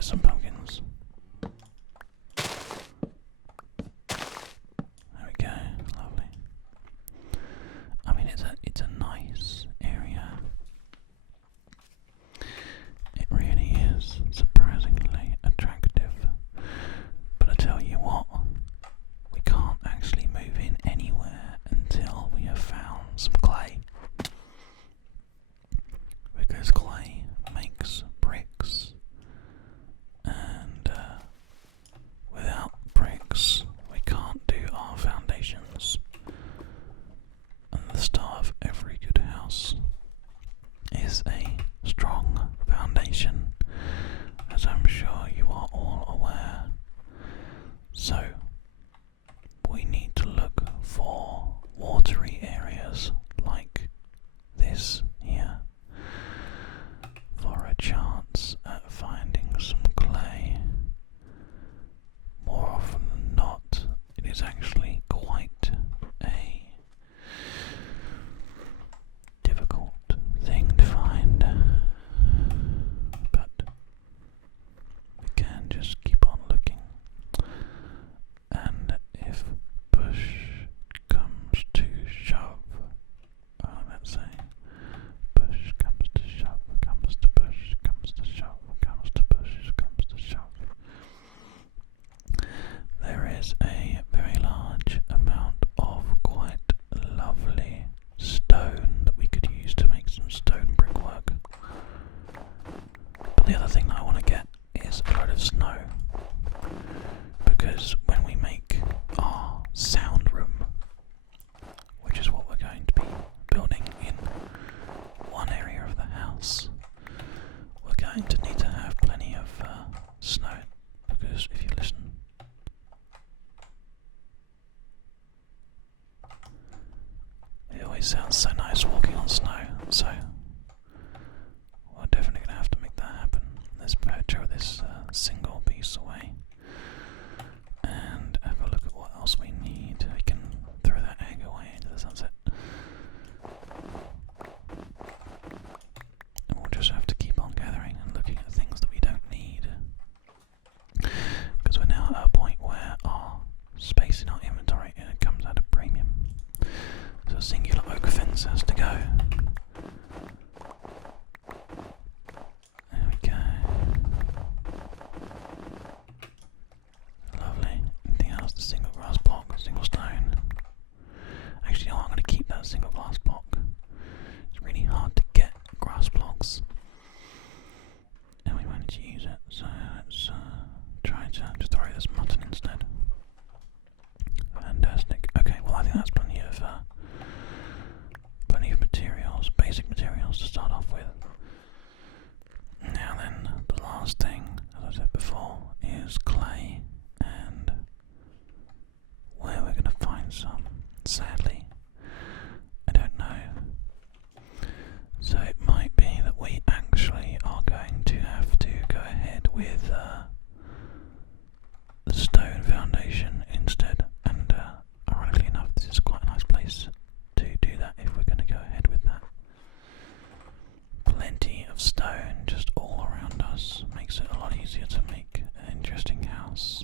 get some pumpkins. There we go, lovely. I mean, it's a nice area. It really is surprisingly attractive. But I tell you what, we can't actually move in anywhere until we have found some clay. Because clay makes bricks, and without bricks we can't do our foundations. And the start of every good house is a strong foundation, as I'm sure you are all aware. So we need to look for watery areas like this here for a chance at finding some clay. More often than not, it is actually quite a difficult thing to find, but we can just keep on looking, and if push comes to shove, let's say push comes to shove, comes to push, comes to shove, comes to push, comes to shove, there is a very large amount of quite lovely stone that we could use to make some stone brickwork. But the other thing that I want to get is a load of snow, because when we make our sound room, which is what we're going to be building in one area of the house, we're going to need to have plenty of snow, because if you listen, it always sounds so nice walking on snow, so we're definitely going to have to make that happen. Let's throw this single piece away and have a look at what else we need. We can throw that egg away into the sunset. And we'll just have to keep on gathering and looking at things that we don't need, because we're now at a point where our space in our inventory comes at a premium. So a singular oak fence has to go. There we go. Lovely. Anything else? The single glass block, single stone. Actually, no, I'm going to keep that single glass block. It's really hard to get grass blocks, and we managed to use it. So let's try to just throw this mutton instead. Fantastic. Okay, well I think that's plenty of materials, basic materials to start off with. Now then, the last thing, as I said before, is clay, and where we're going to find some, sadly, I don't know. So it might be that we actually are going to have to go ahead with the stone foundation instead, and ironically enough, this is quite a nice place to do that if we're going to go ahead with that. Plenty of stone just all around us makes it a lot easier to make an interesting house.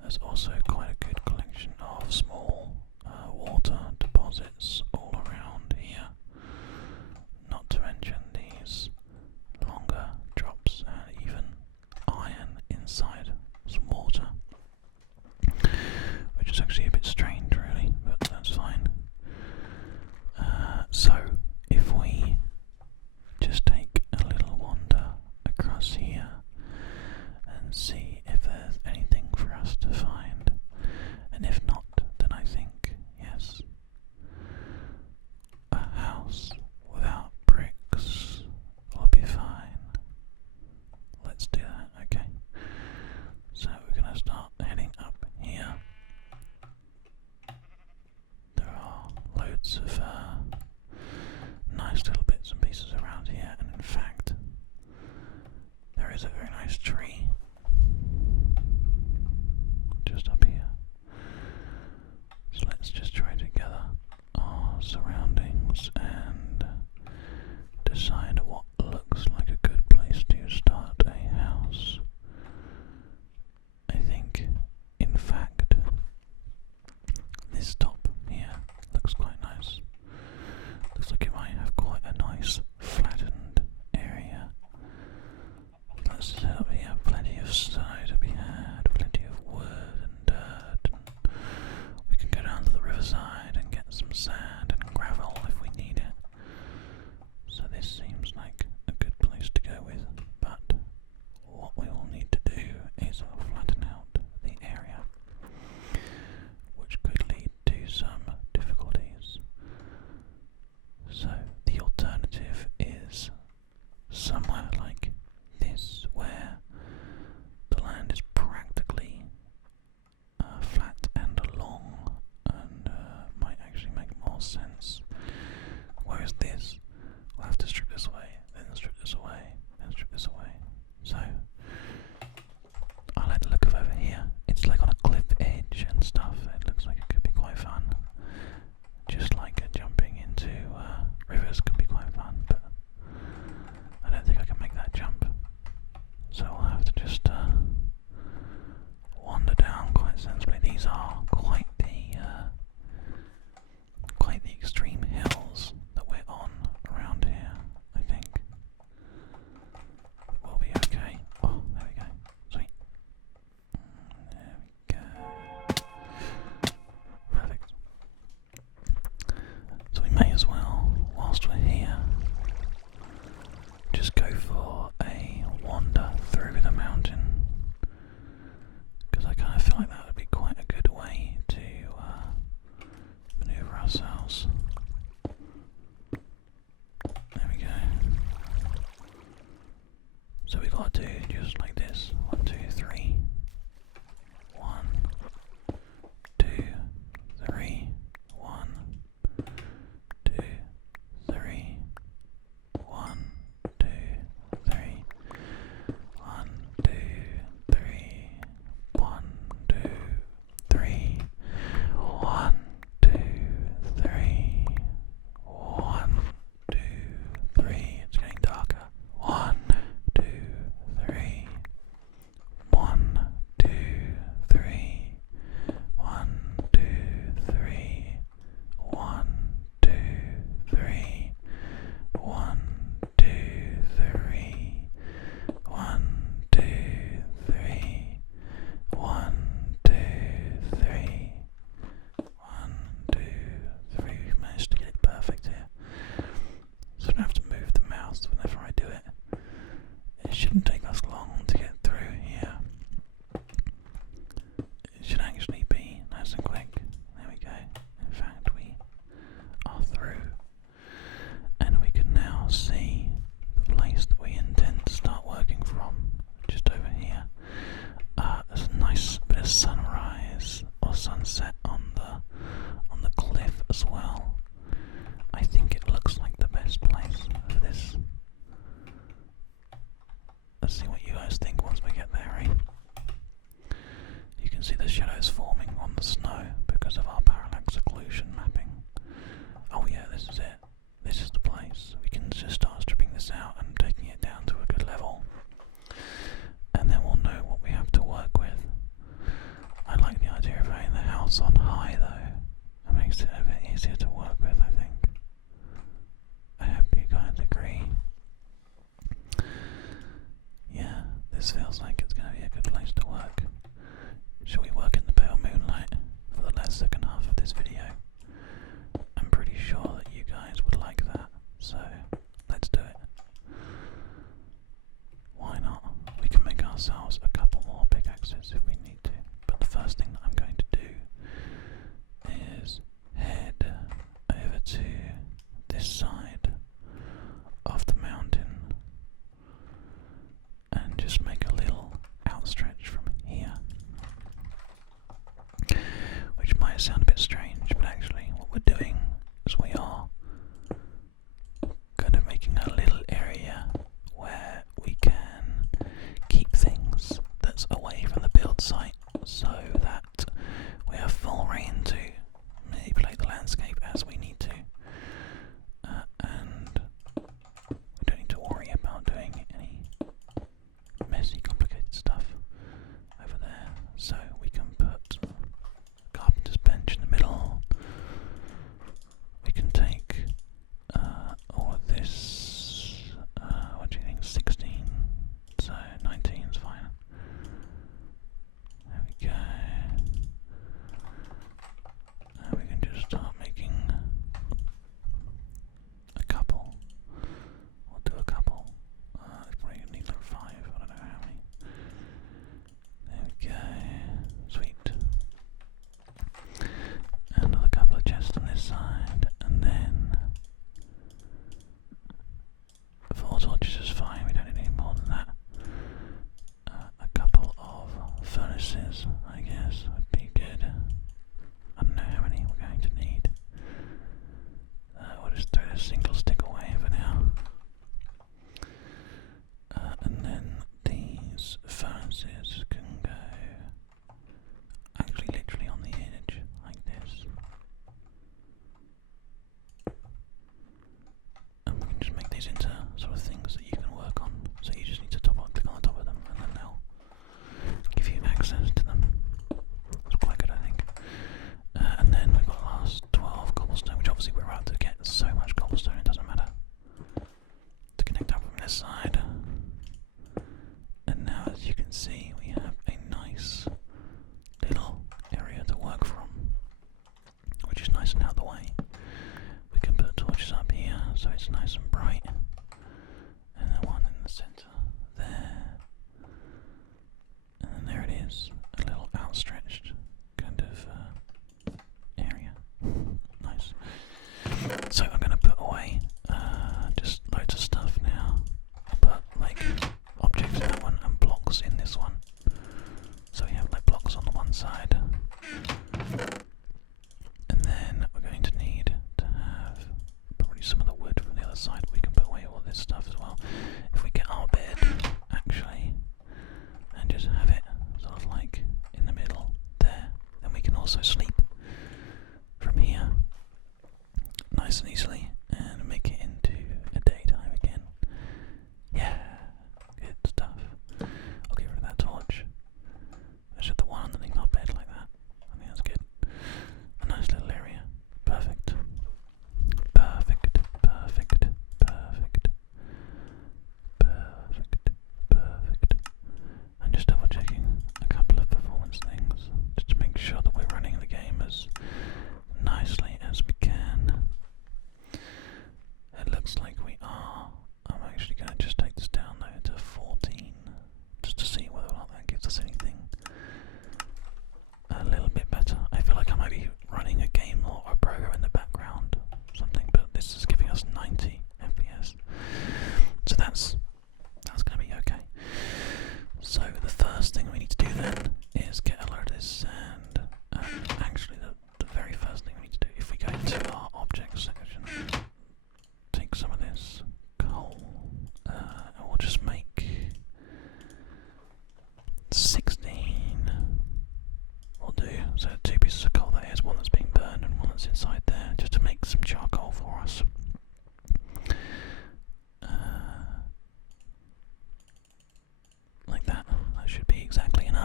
There's also quite a good collection of small water deposits all around here, not to mention these longer drops and even iron inside some water, which is actually a bit strange really, but that's fine. So if we just take a little wander across here and see if there's anything for us to find, and if not, then I think, yes, a house without bricks will be fine. Let's do that, okay? So we're going to start heading up here. There are loads of nice little bits and pieces around here, and in fact, there is a very nice tree just up here. So let's just try to gather our surroundings and decide what looks like a good place to start a house. just go for a wander through the mountain, because I kind of feel like that would be quite a good way to maneuver ourselves. There we go. So we got to do just like this. 1, 2, 3. 1, 2, 3. 1, 2, 3. 1, 2, 3. 1, 2, 3. 1, 2, 3. 1, 2, 3. 1, 2, 3. It's getting darker. 1, 2, 3. 1, 2, 3. 1, 2, 3. 1, 2, 3. 1, 2, 3. 1, 2, 3. 1, 2, 3. 1, 2, 3. We've managed to get it perfect here. So I don't have to move the mouse whenever I do it. It shouldn't take us long to get through here. It should actually be nice and quick. There we go. In fact, we are through. And we can now see the place that we intend to start working from, just over here. There's a nice bit of sunrise or sunset on the cliff as well. I think it looks like the best place for this. Let's see what you guys think once we get there, eh? You can see the shadows forming on the snow because of our parallax occlusion mapping. Oh yeah, this is it. This is the place. We can just start stripping this out and taking it down to a good level. And then we'll know what we have to work with. I like the idea of having the house on high though. It makes it a bit easier to work with, I think. I hope you guys agree. Yeah, this feels like it's going to be a good place to work. Shall we work in the pale moonlight for the last second half of this video? I'm pretty sure that you guys would like that, so let's do it. Why not? We can make ourselves a couple more pickaxes if we need to, but the first thing that I'm going to do is head over to this side of the mountain and just make a little outstretch from here, which might sound a bit strange, but actually what we're doing is we are kind of making a little area where we can keep things that's away from the build site so that we have full reign to manipulate the landscape as we need to. And we don't need to worry about doing any messy, complicated stuff over there. So we can put a carpenter's bench in the middle. We can take all of this, what do you think, 16, so 19 is fine. There we go. And we can just start making a couple. We'll do a couple. It's probably going to need like 5, I don't know how many. There we go. Sweet. Another couple of chests on this side, and then 4 torches is fine, we don't need any more than that. A couple of furnaces, I guess, would be good. I don't know how many we're going to need. We'll just throw a single stick away for now. And then these furnaces can go actually literally on the edge, like this. And we can just make these into sort of things that you can work on. So you just need to click on the top of them and then they'll give you access to them. It's quite good, I think. And then we've got the last 12 cobblestone, which obviously we're about to get so much cobblestone it doesn't matter. To connect up from this side. And now, as you can see, we have a nice little area to work from, which is nice and out of the way. We can put torches up here so it's nice and bright. And then one,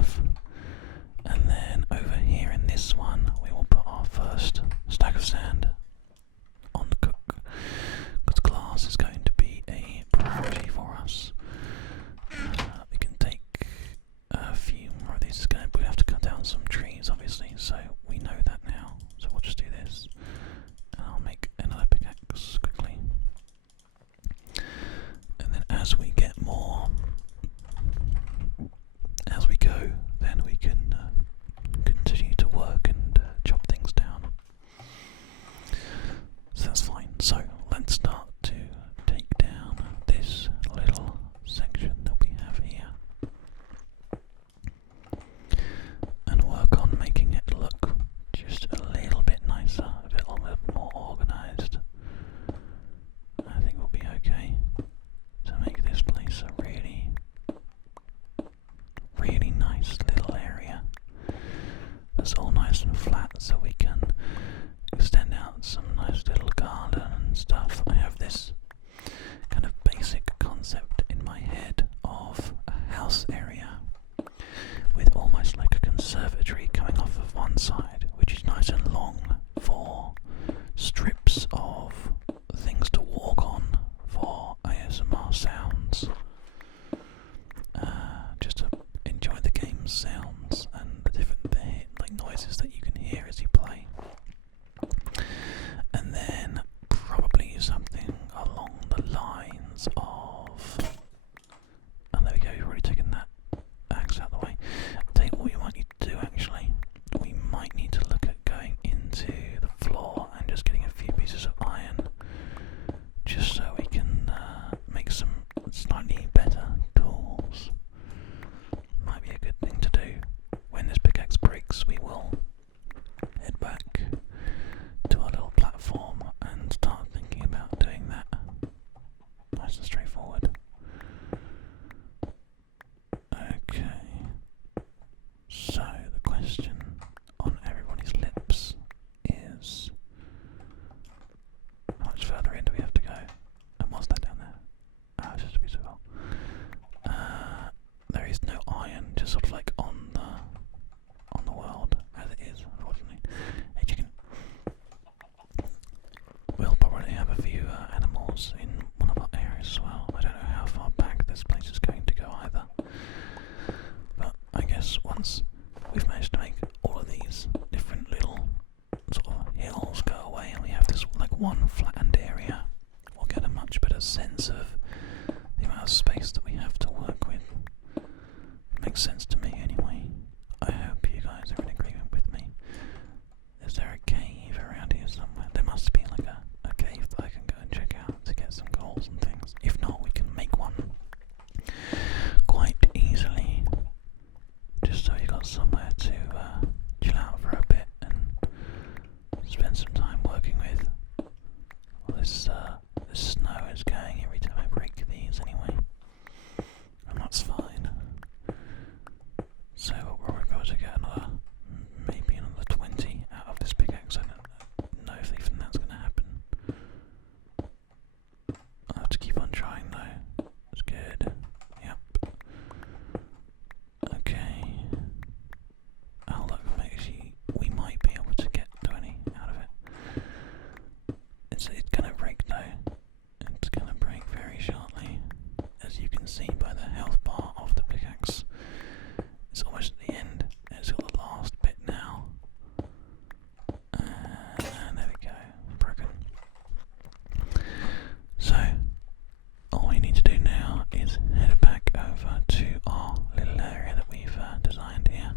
have. And then over here in this one, we will put our first stack of sand on the cook, because glass is going to be a priority for us. We can take a few more of these. We'll have to cut down some trees, obviously, so we know that now. So we'll just do this, and I'll make another pickaxe quickly. And then as we get more, as we go, then we can continue to work and chop things down. So that's fine. So let's start to take down this little section that we have here and work on making it look just a little bit nicer, a little bit more organised. I think we'll be okay to make this place a really, really nice little area that's all nice and flat, so we can extend out some nice little garden and stuff. I have this kind of basic concept in my head of a house area with almost like a conservatory coming off of one side, which is nice and long for strips of things to walk on for ASMR sounds, just to enjoy the game's sounds and the different noises that you can hear as you play. And then probably something along the lines of, and there we go, you've already taken that axe out of the way. I'll tell you what we might need to do actually. We might need to look at going into the floor and just getting a few pieces of iron, just so we can make some slightly better tools. Might be a good thing to do. When this pickaxe breaks, we will head back to our little platform and start thinking about doing that. Nice and straightforward. Okay. So the question on everybody's lips is, how much further in do we have to go? And what's that down there? Ah, it's just a piece of oil. There is no iron, just sort of like on the world as it is, unfortunately. Hey chicken. We'll probably have a few animals in one of our areas as well. I don't know how far back this place is going to go either. But I guess once we've managed to make all of these different little sort of hills go away and we have this like one flattened area, we'll get a much better sense of the amount of space that we have to work with. Makes sense to me anyway. I hope you guys are in agreement with me. Is there a cave around here somewhere? There must be like a cave that I can go and check out to get some goals and things. If not, we can make one quite easily, just so you got somewhere to chill out for a bit and spend some time working with. Well, this snow is going every time I break these anyway, and that's fine. So we'll probably be able to get maybe another 20 out of this pickaxe. I don't know if even that's going to happen. I'll have to keep on trying though. That's good. Yep. Okay. Oh look, actually we might be able to get 20 out of it. It's going to break though. It's going to break very shortly, as you can see by the health bar of the pickaxe. It's almost at the end. It's got the last bit now. And there we go. Broken. So, all we need to do now is head back over to our little area that we've designed here.